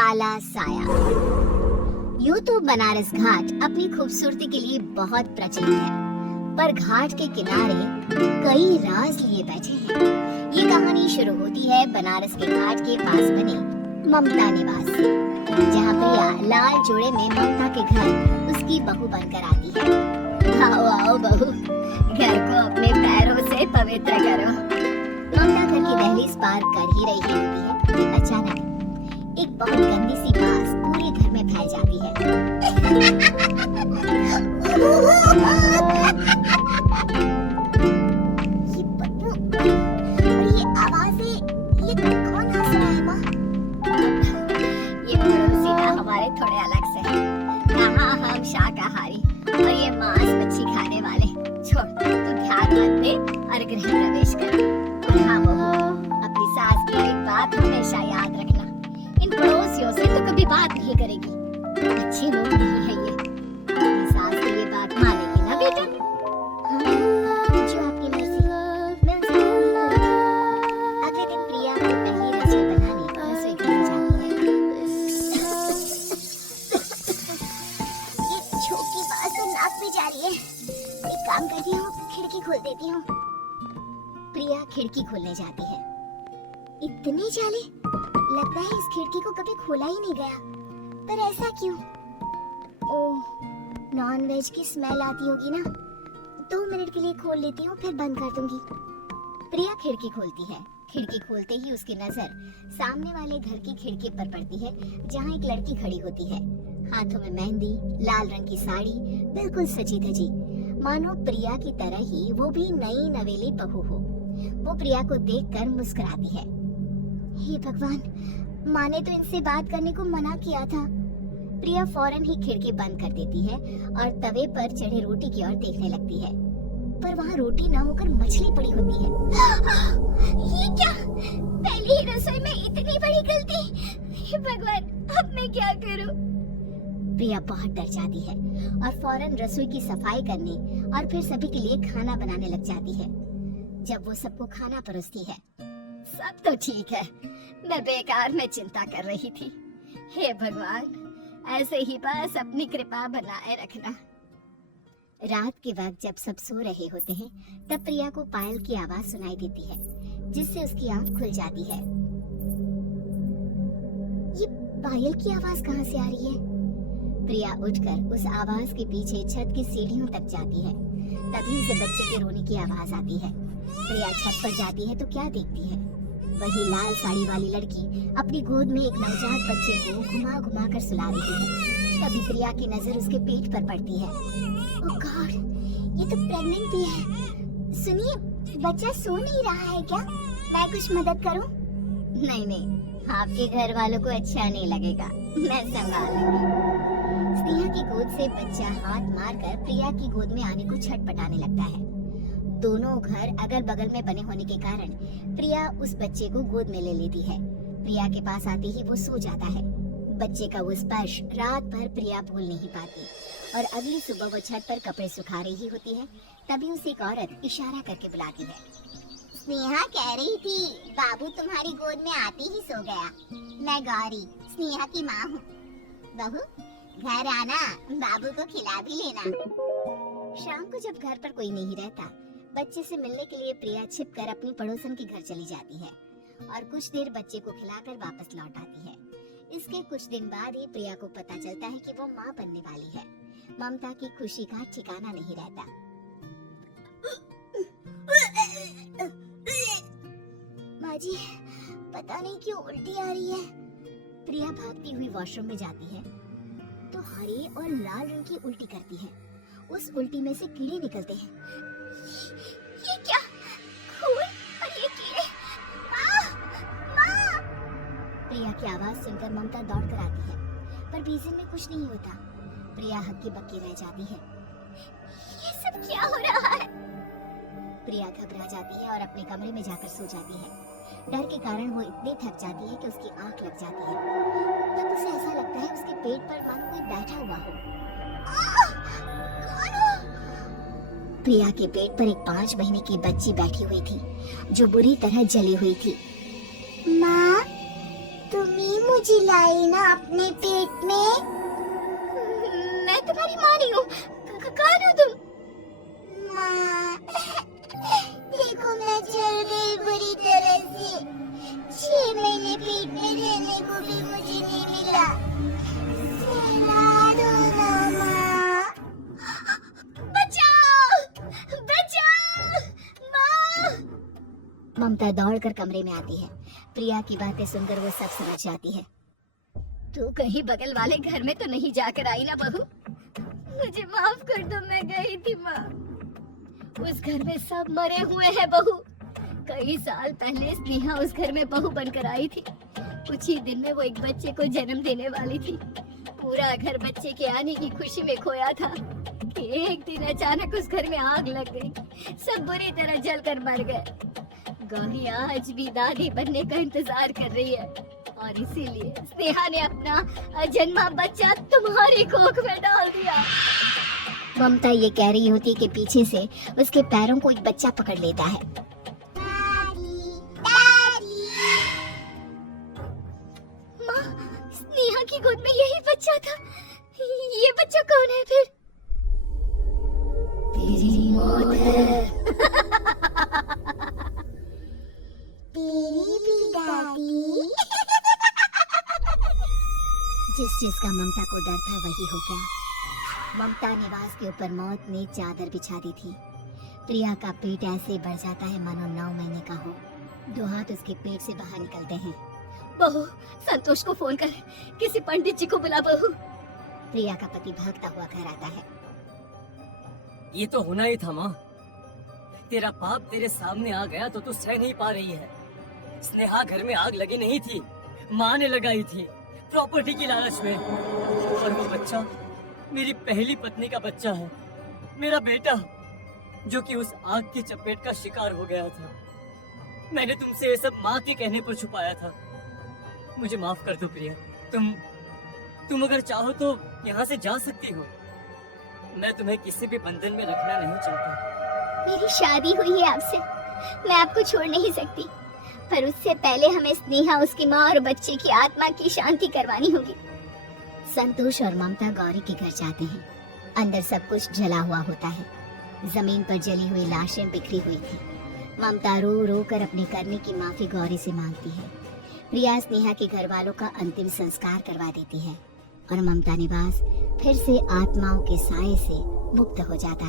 काला साया। यूं तो बनारस घाट अपनी खूबसूरती के लिए बहुत प्रचलित है, पर घाट के किनारे कई राज लिए बैठे हैं। ये कहानी शुरू होती है बनारस के घाट के पास बने ममता निवास से, जहाँ प्रिया लाल जोड़े में ममता के घर उसकी बहू बनकर आती है। आओ आओ बहू, घर को अपने पैरों से पवित्र करो। ममता घर की दहलीज पार कर ही रही होती है कि अचानक एक बहुत गंदी सी बास पूरे घर में फैल जाती है। ये बदबू और ये आवाजें, ये कौन हंस रहा है माँ? ये पड़ोसी ना हमारे थोड़े अलग से हैं। कहाँ हम शाकाहारी और ये मांस मच्छी खाने वाले। छोड़, तू ध्यान मत दे और गृह प्रवेश कर। और हाँ बहू, अपनी सास की एक बात हमेशा याद रखना, इन पड़ोसियों से तो कभी बात नहीं करेगी। अच्छे लोग नहीं है ये। अपनी सास की ये बात मानेगी ना बेटा? हाँ, जो आपकी मर्जी। मैं उनसे कहूंगी। अगले दिन प्रिया अपनी पहली रसोई बनाने रसोई घर में जाती है। ये छोटी बात तो नाक में जा रही है। एक काम करती हूँ, खिड़की खोल देती हूँ। प्रिया खिड़की खोलने जाती है। इतने जाले, लगता है इस खिड़की को कभी खोला ही नहीं गया। पर ऐसा क्यों? ओह, नॉन वेज की स्मेल आती होगी ना। 2 मिनट के लिए खोल लेती हूँ, फिर बंद कर दूंगी। प्रिया खिड़की खोलती है। खिड़की खोलते ही उसकी नजर सामने वाले घर की खिड़की पर पड़ती है, जहाँ एक लड़की खड़ी होती है, हाथों में मेहंदी, लाल रंग की साड़ी, बिल्कुल सजी धजी, मानो प्रिया की तरह ही वो भी नई नवेली बहू हो। वो प्रिया को देखकर मुस्कुराती है। हे भगवान, माँ ने तो इनसे बात करने को मना किया था। प्रिया फौरन ही खिड़की बंद कर देती है और तवे पर चढ़े रोटी की ओर देखने लगती है, पर वहाँ रोटी न होकर मछली पड़ी होती है। ये क्या? पहली ही रसोई में इतनी बड़ी गलती! हे भगवान, अब मैं क्या करूँ? प्रिया बहुत डर जाती है और फौरन रसोई की सफाई करने और फिर सभी के लिए खाना बनाने लग जाती है। जब वो सबको खाना परोसती है, सब तो ठीक है, मैं बेकार में चिंता कर रही थी। हे भगवान, ऐसे ही बस अपनी कृपा बनाए रखना। रात के वक्त जब सब सो रहे होते हैं, तब प्रिया को पायल की आवाज सुनाई देती है, जिससे उसकी आंख खुल जाती है। ये पायल की आवाज कहाँ से आ रही है? प्रिया उठकर उस आवाज के पीछे छत की सीढ़ियों तक जाती है। तभी उसे बच्चे के रोने की आवाज आती है। प्रिया छत पर जाती है तो क्या देखती है? वही लाल साड़ी वाली लड़की अपनी गोद में एक नवजात बच्चे को घुमा घुमा कर सुला रही है। तभी प्रिया की नजर उसके पेट पर पड़ती है। ओह गॉड, ये तो प्रेग्नेंट भी है। सुनिए, बच्चा सो नहीं रहा है क्या? मैं कुछ मदद करूं? नहीं नहीं, आपके घर वालों को अच्छा नहीं लगेगा, मैं संभाल लूंगी। स्नेहा की गोद से बच्चा हाथ मारकर प्रिया की गोद में आने को छटपटाने लगता है। दोनों घर अगल बगल में बने होने के कारण प्रिया उस बच्चे को गोद में ले लेती है। प्रिया के पास आते ही वो सो जाता है। बच्चे का वो स्पर्श रात भर प्रिया भूल नहीं पाती और अगली सुबह वो छत पर कपड़े सुखा रही होती है। तभी उसे एक औरत इशारा करके बुलाती है। स्नेहा कह रही थी, बाबू तुम्हारी गोद में आते ही सो गया। मैं गौरी, स्नेहा की माँ हूँ। बहू, घर आना, बाबू को खिला भी लेना। शाम को जब घर पर कोई नहीं रहता, बच्चे से मिलने के लिए प्रिया छिपकर अपनी पड़ोसन के घर चली जाती है और कुछ देर बच्चे को खिलाकर वापस लौट आती है। इसके कुछ दिन बाद ही प्रिया को पता चलता है कि वो माँ बनने वाली है। ममता की खुशी का ठिकाना नहीं रहता। माँ जी, पता नहीं क्यों उल्टी आ रही है। प्रिया भागती हुई वॉशरूम में जाती है तो हरे और लाल रंग की उल्टी करती है। उस उल्टी में से कीड़े निकलते हैं। ये क्या? खून और ये कीड़े! माँ! माँ! प्रिया की आवाज सुनकर ममता दौड़कर आती है, पर बेसिन में कुछ नहीं होता। प्रिया हक्की बक्की रह जाती है। ये सब क्या हो रहा है? प्रिया घबरा जाती है और अपने कमरे में जाकर सो जाती है। डर के कारण वो इतनी थक जाती है कि उसकी आंख लग जाती है। तब उसे ऐसा लगता है उसके पेट पर मानो कोई बैठा हुआ हो। कौन हो? प्रिया के पेट पर एक 5 महीने की बच्ची बैठी हुई थी, जो बुरी तरह जली हुई थी। माँ, तुम ही मुझे लाई ना अपने पेट में। मैं तुम्हारी माँ नहीं हूँ। कौन हो तुम? माँ, देखो मैं जल गई बुरी तरह से। 6 महीने पेट में रहने को भी मुझे नहीं मिला। सहला दो ना माँ। बचाओ, बचाओ, माँ। ममता दौड़कर कमरे में आती है। प्रिया की बातें सुनकर वो सब समझ जाती है। तू कहीं बगल वाले घर में तो नहीं जाकर आई ना बहू? मुझे माफ कर दो, मैं गई थी माँ। उस घर में सब मरे हुए हैं बहू। कई साल पहले स्नेहा उस घर में बहू बनकर आई थी। कुछ ही दिन में वो एक बच्चे को जन्म देने वाली थी। पूरा घर बच्चे के आने की खुशी में खोया था कि एक दिन अचानक उस घर में आग लग गई। सब बुरी तरह जलकर मर गए। गौरी आज भी दादी बनने का इंतजार कर रही है और इसीलिए स्नेहा ने अपना अजन्मा बच्चा तुम्हारी कोख में डाल दिया। ममता ये कह रही होती कि पीछे से उसके पैरों को एक बच्चा पकड़ लेता है। दादी, दादी। माँ, स्नेहा की गोद में यही बच्चा था। ये बच्चा कौन है फिर? तेरी मौत है। तेरी भी दादी। जिस का ममता को डर था वही हो गया। ममता निवास के ऊपर मौत ने चादर बिछा दी थी। प्रिया का पेट ऐसे बढ़ जाता है मानो 9 महीने का हो। 2 हाथ उसके पेट से बाहर निकलते हैं। बहू, संतोष को फोन कर, किसी पंडित जी को बुला बहू। प्रिया का पति भागता हुआ घर आता है। ये तो होना ही था माँ। तेरा बाप तेरे सामने आ गया तो तू सह नहीं पा रही है। स्नेहा घर में आग लगी नहीं थी, माँ ने लगाई थी, प्रॉपर्टी की लालच में। और वो बच्चा मेरी पहली पत्नी का बच्चा है, मेरा बेटा, जो कि उस आग की चपेट का शिकार हो गया था। मैंने तुमसे ये सब माँ के कहने पर छुपाया था। मुझे माफ कर दो प्रिया। तुम अगर चाहो तो यहाँ से जा सकती हो। मैं तुम्हें किसी भी बंधन में रखना नहीं चाहता। मेरी शादी हुई है आपसे, मैं आपको छोड़ नहीं सकती, पर उससे पहले हमें स्नेहा, उसकी माँ और बच्चे की आत्मा की शांति करवानी होगी। संतोष और ममता गौरी के घर जाते हैं। अंदर सब कुछ जला हुआ होता है। जमीन पर जली हुई लाशें बिखरी हुई थी। ममता रो रो कर अपने करने की माफी गौरी से मांगती है। प्रिया स्नेहा के घर वालों का अंतिम संस्कार करवा देती है और ममता निवास फिर से आत्माओं के साए से मुक्त हो जाता है।